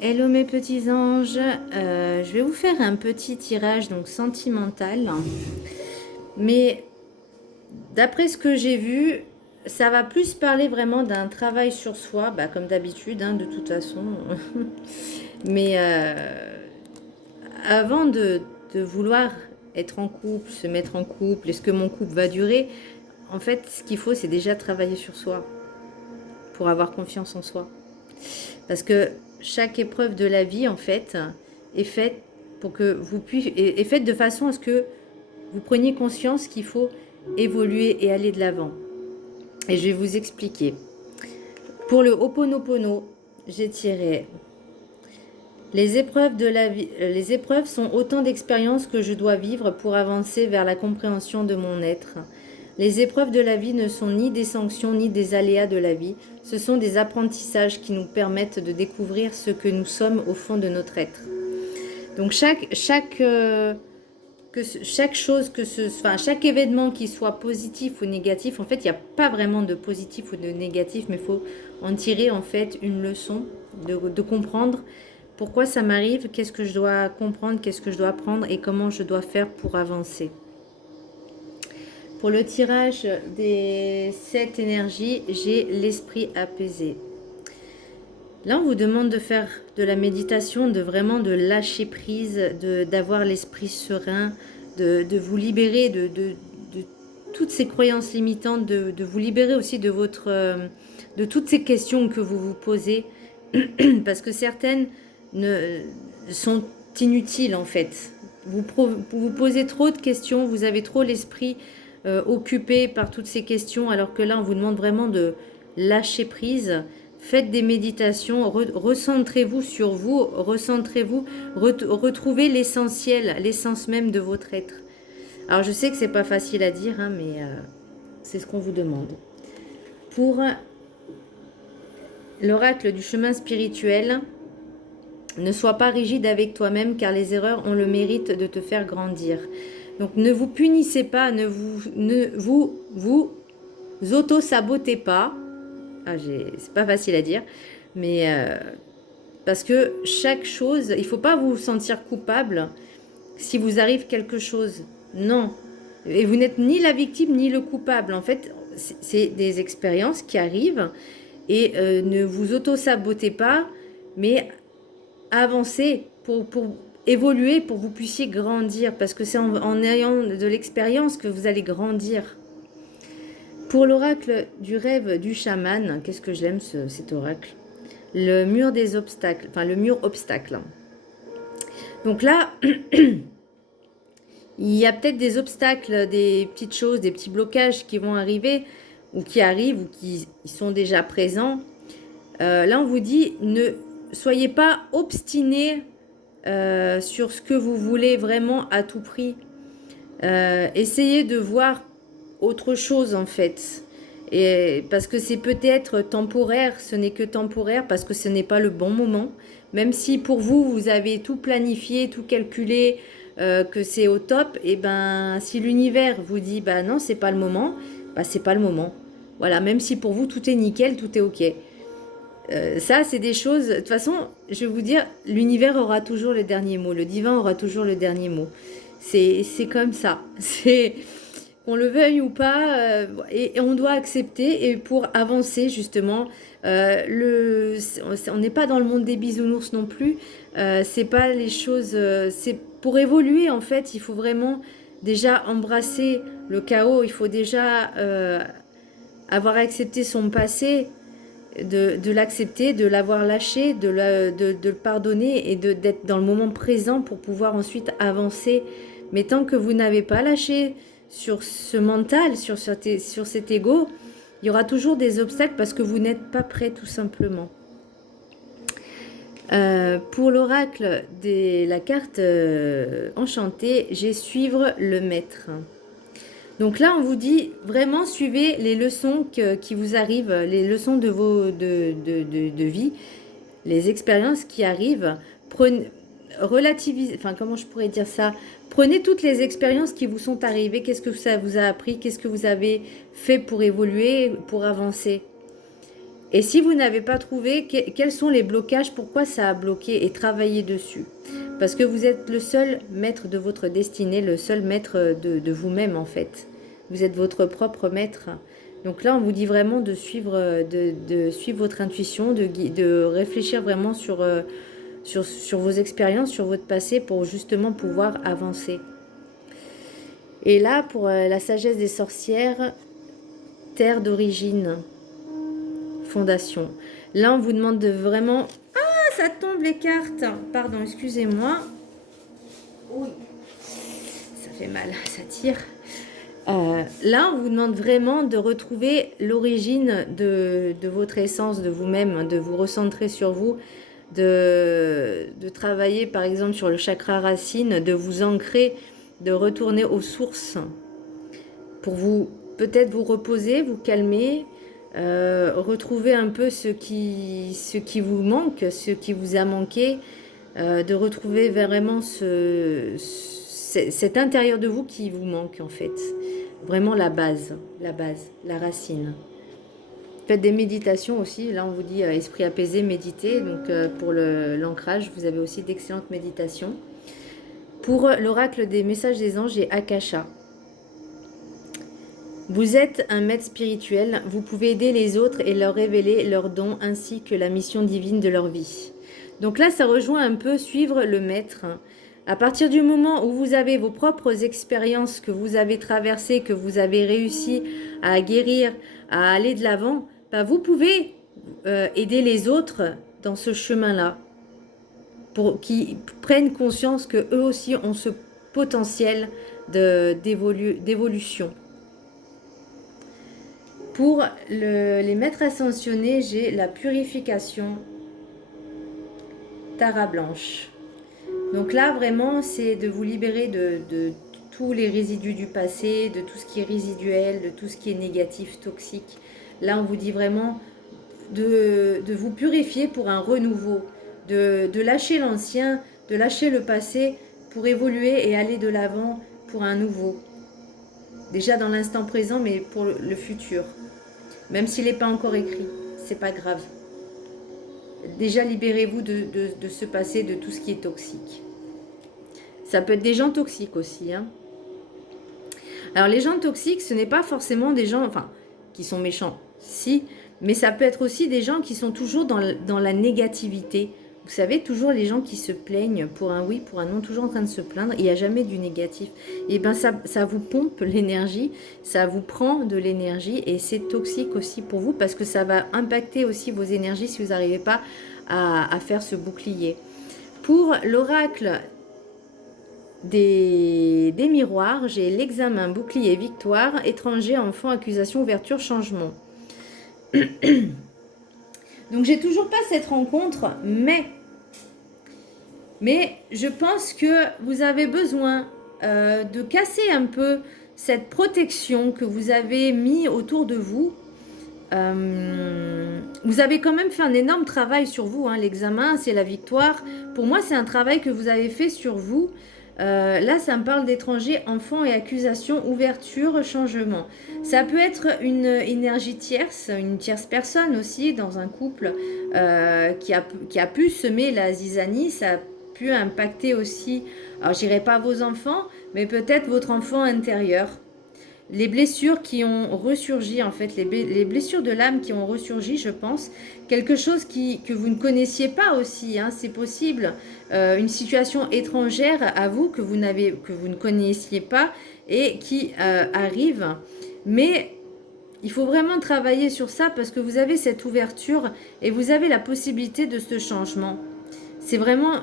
Hello mes petits anges, je vais vous faire un petit tirage donc sentimental, mais d'après ce que j'ai vu, ça va plus parler vraiment d'un travail sur soi, bah, comme d'habitude, hein, de toute façon. Mais avant de vouloir être en couple, se mettre en couple, est-ce que mon couple va durer? En fait, ce qu'il faut, c'est déjà travailler sur soi pour avoir confiance en soi. Parce que chaque épreuve de la vie, en fait, est faite pour que vous puissiez, est faite de façon à ce que vous preniez conscience qu'il faut évoluer et aller de l'avant. Et je vais vous expliquer. Pour le Ho'oponopono, j'ai tiré les épreuves de la vie. Les épreuves sont autant d'expériences que je dois vivre pour avancer vers la compréhension de mon être. Les épreuves de la vie ne sont ni des sanctions ni des aléas de la vie. Ce sont des apprentissages qui nous permettent de découvrir ce que nous sommes au fond de notre être. Donc chaque chose, chaque événement qui soit positif ou négatif, en fait, il n'y a pas vraiment de positif ou de négatif, mais il faut en tirer en fait une leçon, de comprendre pourquoi ça m'arrive, qu'est-ce que je dois comprendre, qu'est-ce que je dois apprendre et comment je dois faire pour avancer. Pour le tirage des 7 énergies, j'ai l'esprit apaisé. Là, on vous demande de faire de la méditation, de vraiment de lâcher prise, d'avoir l'esprit serein, de vous libérer de toutes ces croyances limitantes, de vous libérer aussi de toutes ces questions que vous vous posez, parce que certaines sont inutiles en fait. Vous posez trop de questions, vous avez trop l'esprit occupé par toutes ces questions, alors que là, on vous demande vraiment de lâcher prise. Faites des méditations, recentrez-vous sur vous, recentrez-vous, retrouvez l'essentiel, l'essence même de votre être. Alors je sais que c'est pas facile à dire, hein, mais c'est ce qu'on vous demande. Pour l'oracle du chemin spirituel, ne sois pas rigide avec toi-même car les erreurs ont le mérite de te faire grandir. Donc ne vous punissez pas, vous auto-sabotez pas. Ah, c'est pas facile à dire, mais parce que chaque chose, il faut pas vous sentir coupable si vous arrive quelque chose. Non. Et vous n'êtes ni la victime ni le coupable. En fait, c'est des expériences qui arrivent et ne vous auto-sabotez pas, mais avancez pour évoluer, pour que vous puissiez grandir. Parce que c'est en ayant de l'expérience que vous allez grandir. Pour l'oracle du rêve du chaman, qu'est-ce que je l'aime cet oracle? Le mur des obstacles, enfin le mur obstacle. Donc là, il y a peut-être des obstacles, des petites choses, des petits blocages qui vont arriver, ou qui arrivent, ou qui sont déjà présents. Là, on vous dit, ne soyez pas obstinés sur ce que vous voulez vraiment à tout prix. Essayez de voir autre chose en fait. Et parce que c'est peut-être temporaire, ce n'est que temporaire parce que ce n'est pas le bon moment. Même si pour vous, vous avez tout planifié, tout calculé, que c'est au top, et ben si l'univers vous dit bah non, c'est pas le moment, bah c'est pas le moment. Voilà, même si pour vous tout est nickel, tout est ok. Ça, c'est des choses. De toute façon, je vais vous dire, l'univers aura toujours le dernier mot, le divin aura toujours le dernier mot. C'est comme ça. C'est qu'on le veuille ou pas, et on doit accepter. Et pour avancer justement, on n'est pas dans le monde des bisounours non plus. C'est pas les choses. C'est pour évoluer en fait. Il faut vraiment déjà embrasser le chaos. Il faut déjà avoir accepté son passé, de l'accepter, de l'avoir lâché, de le pardonner et d'être dans le moment présent pour pouvoir ensuite avancer. Mais tant que vous n'avez pas lâché sur ce mental, sur cet ego, il y aura toujours des obstacles parce que vous n'êtes pas prêt tout simplement. Pour l'oracle de la carte enchantée, j'ai suivre le maître. Donc là, on vous dit vraiment suivez les leçons qui vous arrivent, les leçons de vie, les expériences qui arrivent. Prenez, relativisez, enfin comment je pourrais dire ça? Prenez toutes les expériences qui vous sont arrivées. Qu'est-ce que ça vous a appris? Qu'est-ce que vous avez fait pour évoluer, pour avancer? Et si vous n'avez pas trouvé, quels sont les blocages, pourquoi ça a bloqué, et travaillez dessus. Parce que vous êtes le seul maître de votre destinée, le seul maître de vous-même en fait. Vous êtes votre propre maître. Donc là, on vous dit vraiment de suivre, de suivre votre intuition, de réfléchir vraiment sur vos expériences, sur votre passé pour justement pouvoir avancer. Et là, pour la sagesse des sorcières, terre d'origine, fondation. Là, on vous demande de vraiment... Ah, ça tombe les cartes. Pardon, excusez-moi. Oui. Ça fait mal, ça tire. Là, on vous demande vraiment de retrouver l'origine de votre essence, de vous-même, de vous recentrer sur vous, de travailler par exemple sur le chakra racine, de vous ancrer, de retourner aux sources pour vous peut-être vous reposer, vous calmer, retrouver un peu ce qui vous manque, ce qui vous a manqué, de retrouver vraiment cet intérieur de vous qui vous manque en fait. Vraiment la base, la racine. Faites des méditations aussi. Là, on vous dit esprit apaisé, méditer. Donc, pour l'ancrage, vous avez aussi d'excellentes méditations. Pour l'oracle des messages des anges, j'ai Akasha. Vous êtes un maître spirituel. Vous pouvez aider les autres et leur révéler leurs dons ainsi que la mission divine de leur vie. Donc là, ça rejoint un peu suivre le maître. À partir du moment où vous avez vos propres expériences que vous avez traversées, que vous avez réussi à guérir, à aller de l'avant, bah vous pouvez aider les autres dans ce chemin-là, pour qu'ils prennent conscience que eux aussi ont ce potentiel d'évolution. Pour les maîtres ascensionnés, j'ai la purification Tara blanche. Donc là, vraiment, c'est de vous libérer de tous les résidus du passé, de tout ce qui est résiduel, de tout ce qui est négatif, toxique. Là, on vous dit vraiment de vous purifier pour un renouveau, de lâcher l'ancien, de lâcher le passé pour évoluer et aller de l'avant pour un nouveau. Déjà dans l'instant présent, mais pour le futur. Même s'il n'est pas encore écrit, c'est pas grave. Déjà, libérez-vous de ce passé, de tout ce qui est toxique. Ça peut être des gens toxiques aussi. Hein. Alors, les gens toxiques, ce n'est pas forcément des gens qui sont méchants. Si, mais ça peut être aussi des gens qui sont toujours dans la négativité. Vous savez, toujours les gens qui se plaignent pour un oui, pour un non, toujours en train de se plaindre. Il n'y a jamais du négatif. Et bien, ça vous pompe l'énergie, ça vous prend de l'énergie et c'est toxique aussi pour vous parce que ça va impacter aussi vos énergies si vous n'arrivez pas à faire ce bouclier. Pour l'oracle des miroirs, j'ai l'examen, bouclier, victoire, étranger, enfant, accusation, ouverture, changement. Donc, j'ai toujours pas cette rencontre, mais je pense que vous avez besoin de casser un peu cette protection que vous avez mis autour de vous. Vous avez quand même fait un énorme travail sur vous. Hein. L'examen, c'est la victoire. Pour moi, c'est un travail que vous avez fait sur vous. Là, ça me parle d'étrangers, enfants et accusations, ouverture, changement. Ça peut être une énergie tierce, une tierce personne aussi dans un couple qui a pu semer la zizanie. Ça a pu impacter aussi, alors je dirais pas vos enfants, mais peut-être votre enfant intérieur. Les blessures qui ont ressurgi, en fait, les blessures de l'âme qui ont ressurgi, je pense. Quelque chose que vous ne connaissiez pas aussi, hein, c'est possible. Une situation étrangère à vous que vous ne connaissiez pas et qui arrive. Mais il faut vraiment travailler sur ça parce que vous avez cette ouverture et vous avez la possibilité de ce changement. C'est vraiment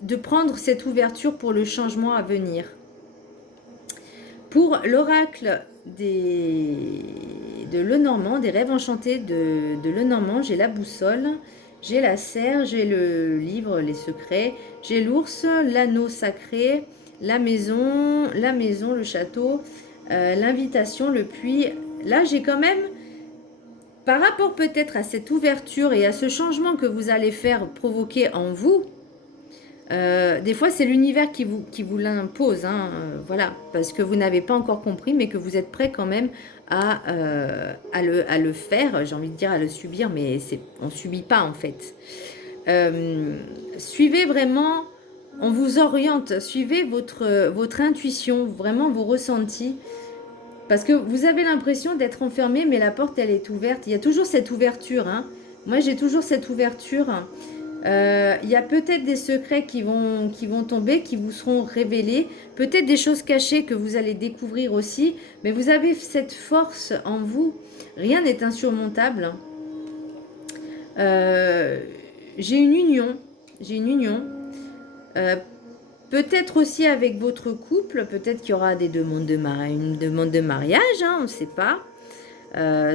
de prendre cette ouverture pour le changement à venir. Pour l'oracle de Lenormand, des rêves enchantés de Lenormand, j'ai la boussole, j'ai la serre, j'ai le livre, les secrets, j'ai l'ours, l'anneau sacré, la maison, le château, l'invitation, le puits. Là, j'ai quand même, par rapport peut-être à cette ouverture et à ce changement que vous allez faire provoquer en vous, Des fois, c'est l'univers qui vous l'impose, hein, voilà, parce que vous n'avez pas encore compris, mais que vous êtes prêt quand même à le faire, j'ai envie de dire à le subir, mais on ne subit pas en fait. Suivez vraiment, on vous oriente, suivez votre intuition, vraiment vos ressentis, parce que vous avez l'impression d'être enfermé, mais la porte, elle est ouverte. Il y a toujours cette ouverture, hein. Moi, j'ai toujours cette ouverture. Il y a peut-être des secrets qui vont tomber, qui vous seront révélés, peut-être des choses cachées que vous allez découvrir aussi, mais vous avez cette force en vous, rien n'est insurmontable. Euh, j'ai une union, euh, peut-être aussi avec votre couple, peut-être qu'il y aura des demandes une demande de mariage, hein, on ne sait pas.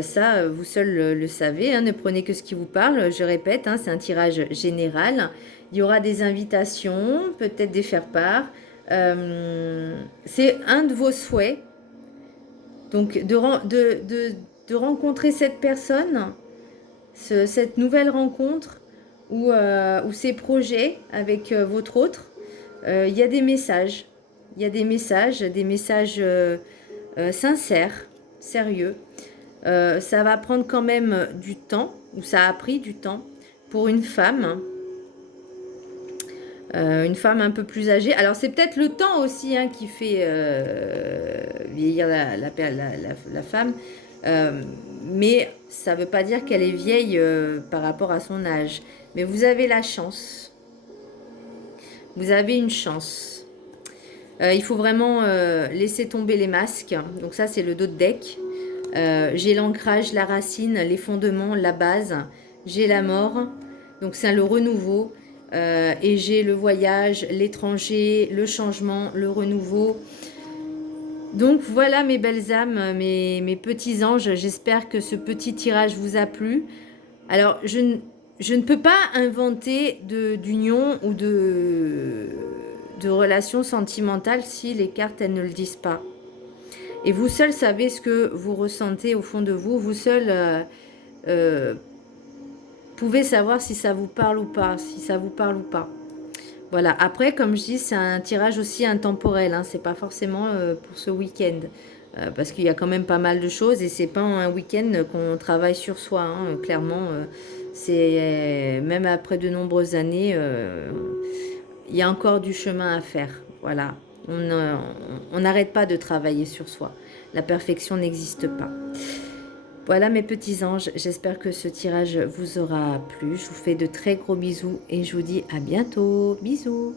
Ça, vous seul le savez, hein, ne prenez que ce qui vous parle, je répète, hein, c'est un tirage général. Il y aura des invitations, peut-être des faire-part. C'est un de vos souhaits, donc de rencontrer cette personne, cette nouvelle rencontre ou ces projets avec votre autre. Il y a des messages, des messages sincères, sérieux. Ça va prendre quand même du temps, ou ça a pris du temps, pour une femme un peu plus âgée. Alors c'est peut-être le temps aussi, hein, qui fait vieillir la femme, mais ça ne veut pas dire qu'elle est vieille par rapport à son âge. Mais vous avez la chance, vous avez une chance. Il faut vraiment laisser tomber les masques. Donc ça, c'est le dos de deck. J'ai l'ancrage, la racine, les fondements, la base. J'ai la mort. Donc c'est le renouveau. Et j'ai le voyage, l'étranger, le changement, le renouveau. Donc voilà mes belles âmes, mes petits anges. J'espère que ce petit tirage vous a plu. Alors je ne peux pas inventer d'union ou de relations sentimentales si les cartes elles ne le disent pas. Et vous seul savez ce que vous ressentez au fond de vous. Vous seul pouvez savoir si ça vous parle ou pas, Voilà. Après, comme je dis, c'est un tirage aussi intemporel, hein. C'est pas forcément pour ce week-end. Parce qu'il y a quand même pas mal de choses et c'est pas un week-end qu'on travaille sur soi, hein. Clairement, c'est même après de nombreuses années, il y a encore du chemin à faire. Voilà. On n'arrête pas de travailler sur soi. La perfection n'existe pas. Voilà mes petits anges, j'espère que ce tirage vous aura plu. Je vous fais de très gros bisous et je vous dis à bientôt. Bisous.